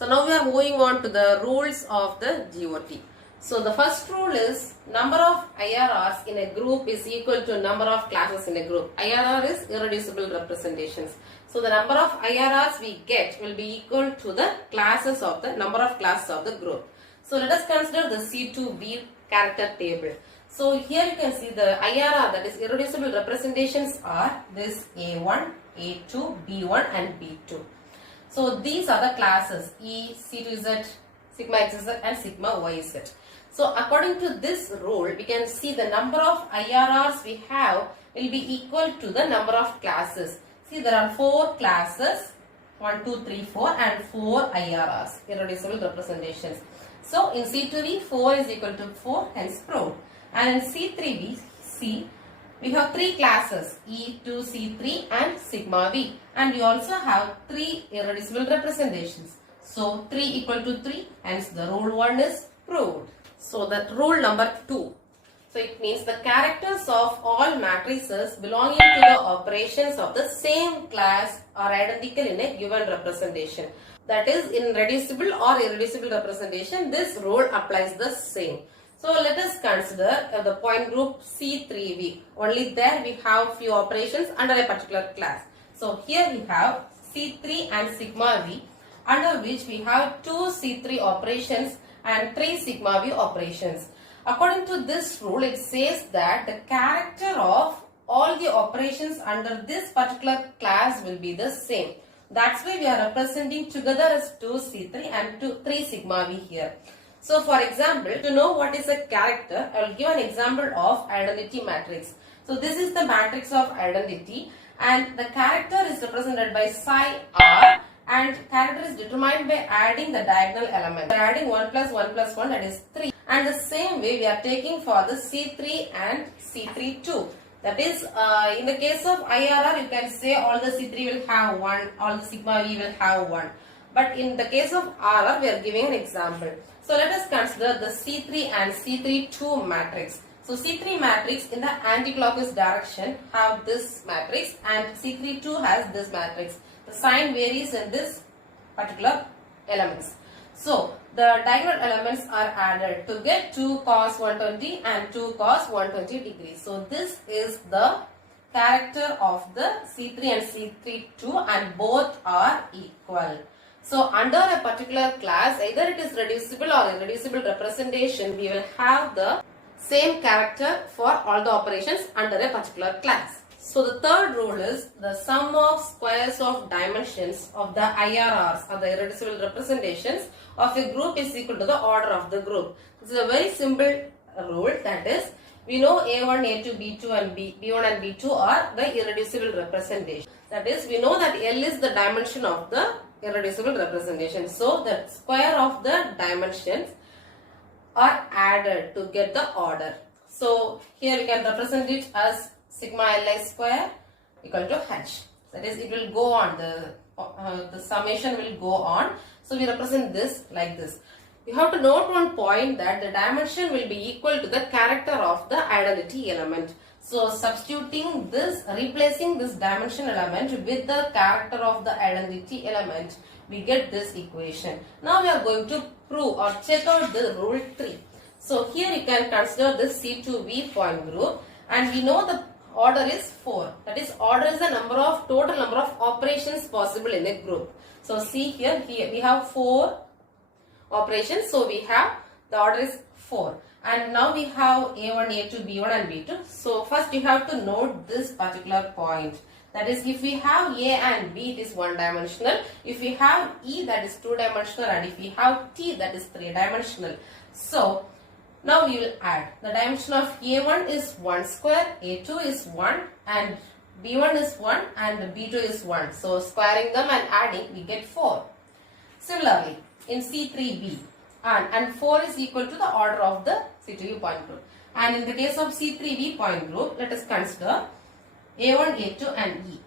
So now we are moving on to the rules of the GOT. So the first rule is number of IRRs in a group is equal to number of classes in a group. IRR is irreducible representations. So the number of IRRs we get will be equal to the classes of the number of classes of the group. So let us consider the C2B character table. So here you can see the IRR, that is irreducible representations, are this A1, A2, B1 and B2. So these are the classes E, C2Z, sigma XZ and sigma YZ. So according to this rule, we can see the number of IRRs we have will be equal to the number of classes. See, there are 4 classes, 1, 2, 3, 4 and 4 IRRs, irreducible representations. So in C2B, 4 is equal to 4, hence proved. And in C3B, C, we have 3 classes, E2, C3 and sigma V. And we also have 3 irreducible representations. So 3 equal to 3, hence the rule 1 is proved. So that rule number 2. So it means the characters of all matrices belonging to the operations of the same class are identical in a given representation. That is, in reducible or irreducible representation, this rule applies the same. So let us consider the point group C3V. Only there we have few operations under a particular class. So here we have C3 and sigma V, under which we have 2 C3 operations and 3 sigma V operations. According to this rule, it says that the character of all the operations under this particular class will be the same. That's why we are representing together as 2 C3 and 3 sigma V here. So for example, to know what is a character, I will give an example of identity matrix. So this is the matrix of identity and the character is represented by psi r, and character is determined by adding the diagonal element. We are adding 1 plus 1 plus 1, that is 3. And the same way we are taking for the C3 and C3 too. That is, in the case of IRR, you can say all the C3 will have 1, all the sigma V will have 1. But in the case of RR, we are giving an example. So let us consider the C3 and C3-2 matrix. So C3 matrix in the anti-clockwise direction have this matrix and C3-2 has this matrix. The sign varies in this particular elements. So the diagonal elements are added to get 2 cos 120 and 2 cos 120 degrees. So this is the character of the C3 and C3-2 and both are equal. So under a particular class, either it is reducible or irreducible representation, we will have the same character for all the operations under a particular class. So the third rule is the sum of squares of dimensions of the IRRs or the irreducible representations of a group is equal to the order of the group. This is a very simple rule, that is, we know A1, A2, B2 and B1 and B2 are the irreducible representation. That is, we know that L is the dimension of the irreducible representation. So the square of the dimensions are added to get the order. So here we can represent it as sigma Li square equal to H. That is, it will go on, the summation will go on. So we represent this like this. You have to note one point, that the dimension will be equal to the character of the identity element. So substituting this, replacing this dimension element with the character of the identity element, we get this equation. Now we are going to prove or check out the rule 3. So here you can consider this C2V point group and we know the order is 4. That is, order is the total number of operations possible in a group. So see here we have 4 operations. So we have, the order is 4. And now we have A1, A2, B1 and B2. So first you have to note this particular point. That is, if we have A and B, it is 1 dimensional. If we have E, that is 2 dimensional. And if we have T, that is 3 dimensional. So now we will add. The dimension of A1 is 1 square, A2 is 1 and B1 is 1 and B2 is 1. So squaring them and adding, we get 4. Similarly, in C3B, and 4 is equal to the order of the C2V point group. And in the case of C3V point group, let us consider A1, A2 and E.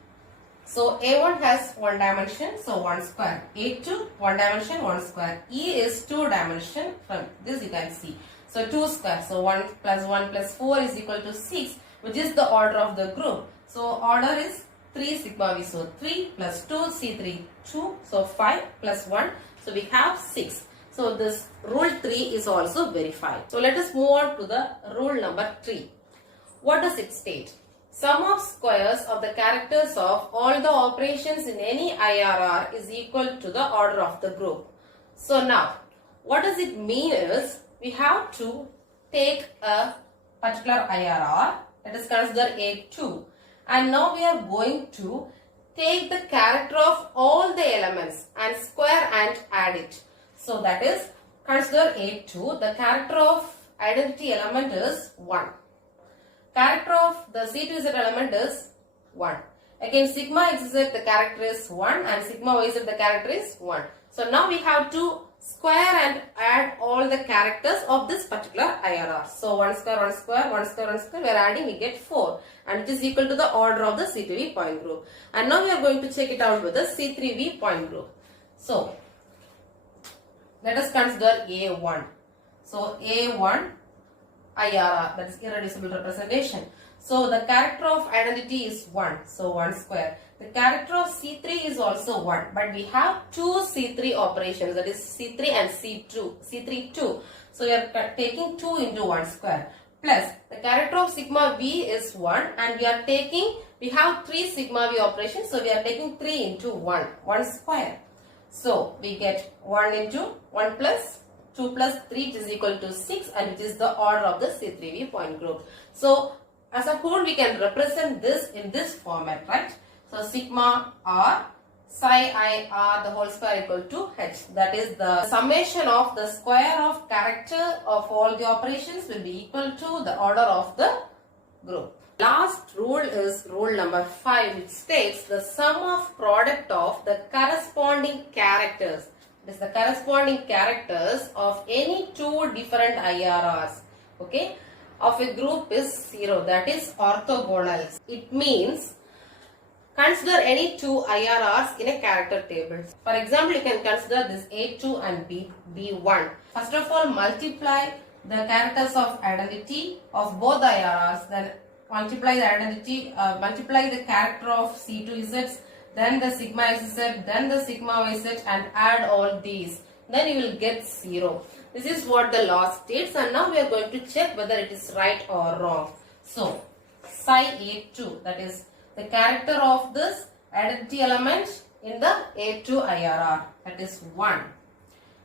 So A1 has 1 dimension, so 1 square. A2, 1 dimension, 1 square. E is 2 dimension, from this you can see. So 2 square, so 1 plus 4 is equal to 6, which is the order of the group. So order is 3 sigma V. So 3 plus 2, C3, 2. So 5 plus 1. So we have 6. So this rule 3 is also verified. So let us move on to the rule number 3. What does it state? Sum of squares of the characters of all the operations in any IRR is equal to the order of the group. So now, what does it mean is, we have to take a particular IRR, let us consider A2, and now we are going to take the character of all the elements and square and add it. So that is, consider A2, the character of identity element is 1. Character of the C2Z element is 1. Again, sigma xz the character is 1 and sigma yz the character is 1. So now we have to square and add all the characters of this particular IRR. So 1 square, 1 square, 1 square, 1 square, we are adding, we get 4. And it is equal to the order of the C2V point group. And now we are going to check it out with the C3V point group. So let us consider A1. So A1 IRR, that is irreducible representation. So the character of identity is 1. So 1 square. The character of C3 is also 1. But we have two C3 operations, that is C3 and C2. C3 2. So we are taking 2 into 1 square. Plus the character of sigma V is 1 and we have 3 sigma V operations. So we are taking 3 into 1. 1 square. So we get 1 into 1 plus 2 plus 3 is equal to 6 and it is the order of the C3V point group. So as a whole we can represent this in this format, right? So sigma R psi I R the whole square equal to H. That is the summation of the square of character of all the operations will be equal to the order of the group. Last rule is rule number 5, which states the sum of product of the corresponding characters. It is the corresponding characters of any two different IRRs, okay, of a group is 0, that is orthogonal. It means consider any two IRRs in a character table. For example, you can consider this A2 and B1. First of all, multiply the characters of identity of both the IRRs, then multiply the identity, multiply the character of C2Z, then the sigma xz, then the sigma yz, and add all these. Then you will get 0. This is what the law states, and now we are going to check whether it is right or wrong. So, psi A2, that is the character of this identity element in the A2 IRR, that is 1.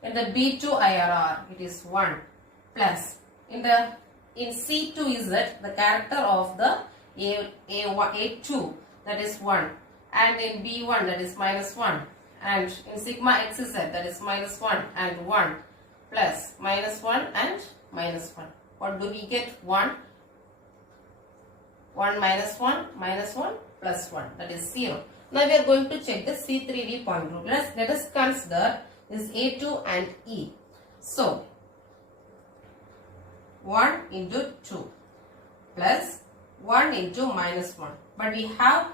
In the B2 IRR, it is 1 plus. In C2Z, the character of the A2, that is 1. And in B1, that is minus 1. And in sigma xz, that is minus 1 and 1 plus minus 1 and minus 1. What do we get? 1. 1 minus 1 plus 1, that is 0. Now we are going to check the C3V point group. Let us consider this A2 and E. So 1 into 2 plus 1 into minus 1. But we have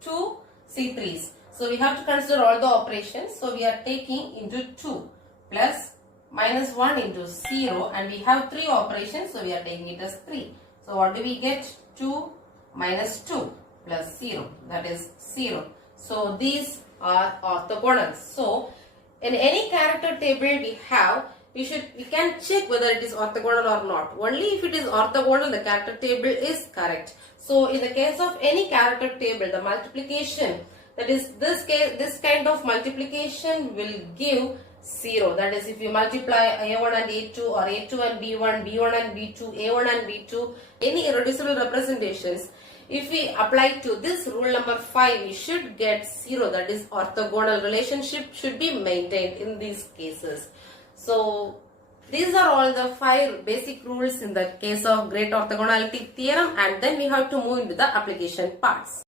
two C3s. So we have to consider all the operations. So we are taking into 2 plus minus 1 into 0, and we have 3 operations. So we are taking it as 3. So what do we get? 2 minus 2 plus 0, that is 0. So these are orthogonal. So in any character table we can check whether it is orthogonal or not. Only if it is orthogonal, the character table is correct. So in the case of any character table, the multiplication, that is this kind of multiplication will give 0. That is, if you multiply A1 and A2 or A2 and B1, B1 and B2, A1 and B2, any irreducible representations, if we apply to this rule number 5, we should get 0. That is, orthogonal relationship should be maintained in these cases. So these are all the 5 basic rules in the case of great orthogonality theorem, and then we have to move into the application parts.